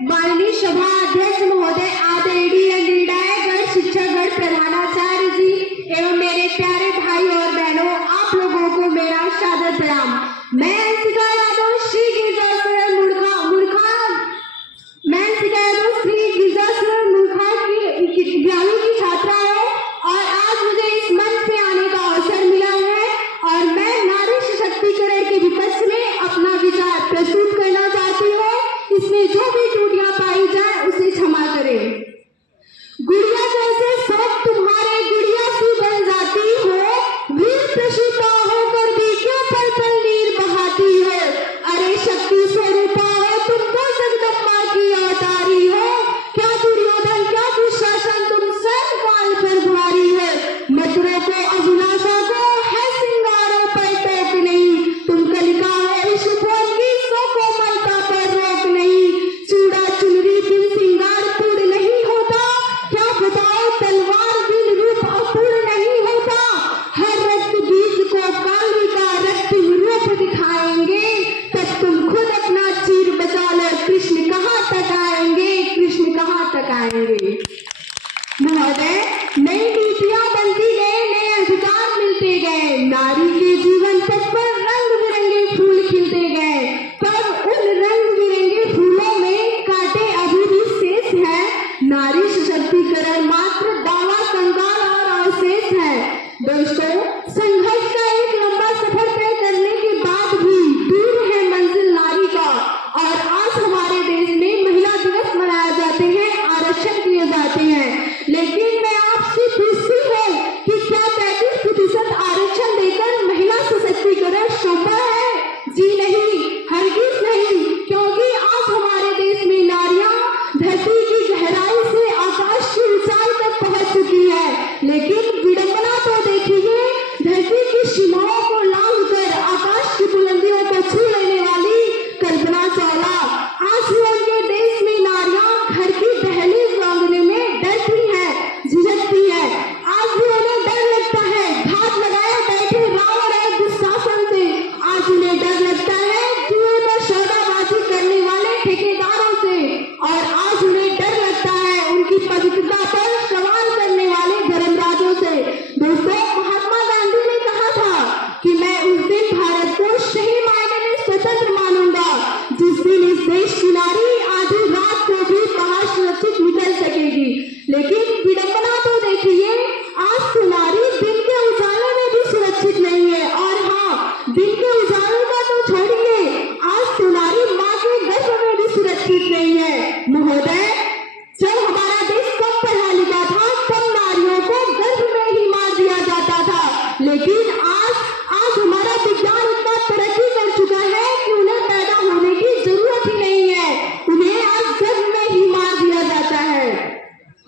माननीय सभा अध्यक्ष महोदय, आदरणीय निर्णायक शिक्षकगण, प्रधानाचार्य जी एवं मेरे प्यारे भाई और बहनों, आप लोगों को मेरा सादर प्रणाम। मैं अंशिका यादव श्री गिरजासुर मूर्खा की 11वीं की छात्रा है और आज मुझे इस मंच पे आने का अवसर मिला है और मैं नारी सशक्तिकरण के विपक्ष में अपना विचार प्रस्तुत करना चाहती हूँ। इसमें जो भी त्रुटियां पाई जाए उसे क्षमा करें। गुड़िया जैसे सब तुम्हारे गुड़िया सी बन जाती हो, वीर प्रसूता होकर भी क्यों पल पल नीर बहाती हो। अरे शक्ति स्वरूपा हो, तुमको जगदम्बा की अवतारी हो। क्या दुर्योधन क्या दुशासन, तुम सर्वकाल पर भारी हो। मथुरा को अभिलाषा को है सिंगारों पर टोक नहीं, तुम कलिका हो इस भोग की सो कोमलता पर रोक नहीं। चूड़ा चुनरी बिन सिंगार पूर्ण नहीं होता, क्या बताओ तलवार बिन रूप अपूर्ण नहीं होता। हर रक्त बीज को काली का रक्तिम रूप दिखाएंगे, तब तुम खुद अपना चीर बचा लो। कृष्ण कहाँ तक आएंगे, कृष्ण कहाँ तक आएंगे। महोदय, नई नीतियां बनती गए, नए अधिकार मिलते गए, नारी के जीवन पथ पर रंग बिरंगे फूल खिलते गए, पर उन रंग बिरंगे फूलों में कांटे अभी भी शेष है। नारी सशक्तिकरण मात्र दावा कंगाल और अवशेष है। दोस्तों, संघर्ष का एक लंबा सफर तय करने के बाद भी दूर है मंजिल नारी का और आज हमारे देश में महिला दिवस मनाए जाते हैं, आरक्षण किए जाते हैं। लेकिन मैं आपसे पूछती हूँ कि क्या 33% आरक्षण देकर महिला सशक्तिकरण संभव है? जी नहीं, हरगिज नहीं, क्योंकि आज हमारे देश में नारियां धरती की गहराई से आकाश की ऊंचाई तक पहुंच चुकी है। लेकिन विडंबना तो देखिए, धरती की सीमाओं को लांघकर आकाश की बुलंदियों को छू लेने वाली कल्पना चावला, आज भी उनके देश में नारियां घर की दहलीज लांघने में डरती हैं, झिझकती हैं। आज भी उन्हें डर लगता है घात लगाए बैठे रावण और दुशासन से। आज उन्हें डर लगता है जुए में सौदाबाजी करने वाले ठेकेदारों से और आज उन्हें डर लगता है उनकी पवित्रता पर सवाल करने वाले धर्मराजों से। दोस्तों, महात्मा गांधी ने कहा था कि मैं उस दिन भारत को सही मायने में स्वतंत्र मानूंगा जिस दिन इस देश की नारी आधी रात को भी बाहर सुरक्षित निकल सकेगी। लेकिन विडंबना तो देखिए, आज तो नारी दिन के उजाले में भी सुरक्षित नहीं है। और हाँ, दिन के उजाले का तो छोड़िए, आज तो नारी माँ के गर्भ में भी सुरक्षित नहीं है। महोदय, जब हमारा देश कम पढ़ा लिखा था तब नारियों को गर्भ में ही मार दिया जाता था। लेकिन आज हमारा विज्ञान इतना तरक्की कर चुका है कि उन्हें पैदा होने की जरूरत ही नहीं है, उन्हें आज गर्भ में ही मार दिया जाता है।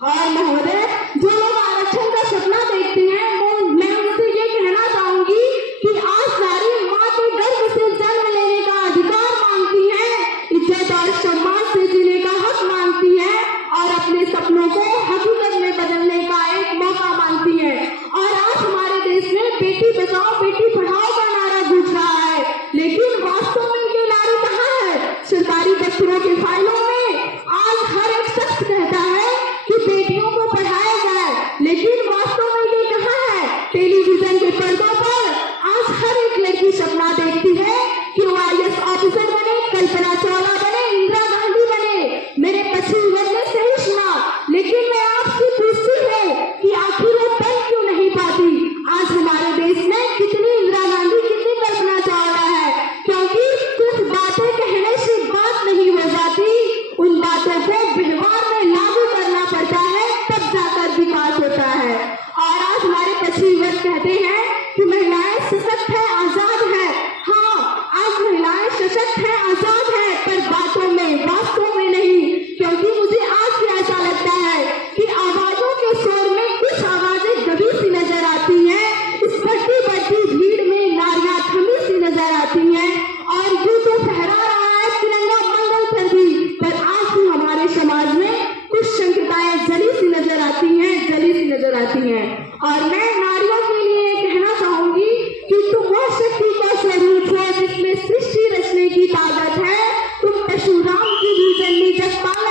और महोदय, जो लोग आरक्षण का सपना देखते हैं, मैं उनसे ये कहना चाहूंगी कि आज नारी माँ के गर्भ से जन्म लेने का अधिकार मांगती है, इज्जत और सम्मान से जीने का हक मांगती है और अपने सपनों को हकीकत में बदलने का एक मौका मांगती है। और आज हमारे देश में बेटी बचाओ बेटी पढ़ाओ का नारा गूंज रहा है, लेकिन वास्तव में ये नारी कहाँ है? सरकारी दफ्तरों के फाइलों में आज हर एक शख्स कहता है कि बेटियों को पढ़ाया जाए, लेकिन वास्तव में ये कहाँ है? टेलीविजन के पर्दों पर आज हर एक लड़की सपना देखती है कि वो IAS ऑफिसर बने, कल्पना चावला बने, इंदिरा गांधी बने। मेरे पश्चिमी वर्ग ने सही सुना, लेकिन मैं आपसे पूछती हूँ कि आखिर वो बन क्यों नहीं पाती? आज हमारे देश में कितनी इंदिरा गांधी, कितनी कल्पना चावला है, क्योंकि कुछ बातें कहने से बात नहीं हो जाती, उन बातों को व्यवहार में लागू करना पड़ता है, तब जाकर विकास होता है। और आज हमारे पश्चिमी वर्ग कहते हैं कि महिलाएं सशक्त है, आजाद है। हाँ, आज महिलाएं सशक्त है, आजाद है, पर बातों में, वास्तव में नहीं। क्योंकि मुझे आज भी ऐसा लगता है कि आवाजों के शोर में कुछ आवाजें दबी सी नजर आती हैं, इस बढ़ती बढ़ती भीड़ में नारियां थमी सी नजर आती हैं। और यूं तो फहरा रहा है तिरंगा मंगल पर भी, पर आज भी हमारे समाज में कुछ शंकताएं जली सी नजर आती हैं, जली सी नजर आती हैं। और मैं नारियों के लिए कहना चाहूंगी कि तुम वो शक्ति का स्वरूप हो जिसमें सृष्टि रचने की ताकत है। तुम परशुराम की भी जननी जगपाल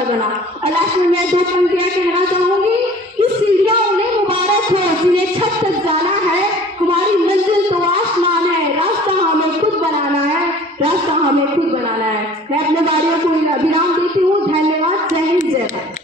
विचार बना। और लास्ट में मैं 2 पंक्तियां कहना चाहूंगी कि सीढ़ियां उन्हें मुबारक हो जिन्हें छत तक जाना है, हमारी मंजिल तो आसमान है, रास्ता हमें खुद बनाना है, रास्ता हमें खुद बनाना है। मैं अपने वाणियों को विराम देती हूँ। धन्यवाद। जय हिंद, जय भारत।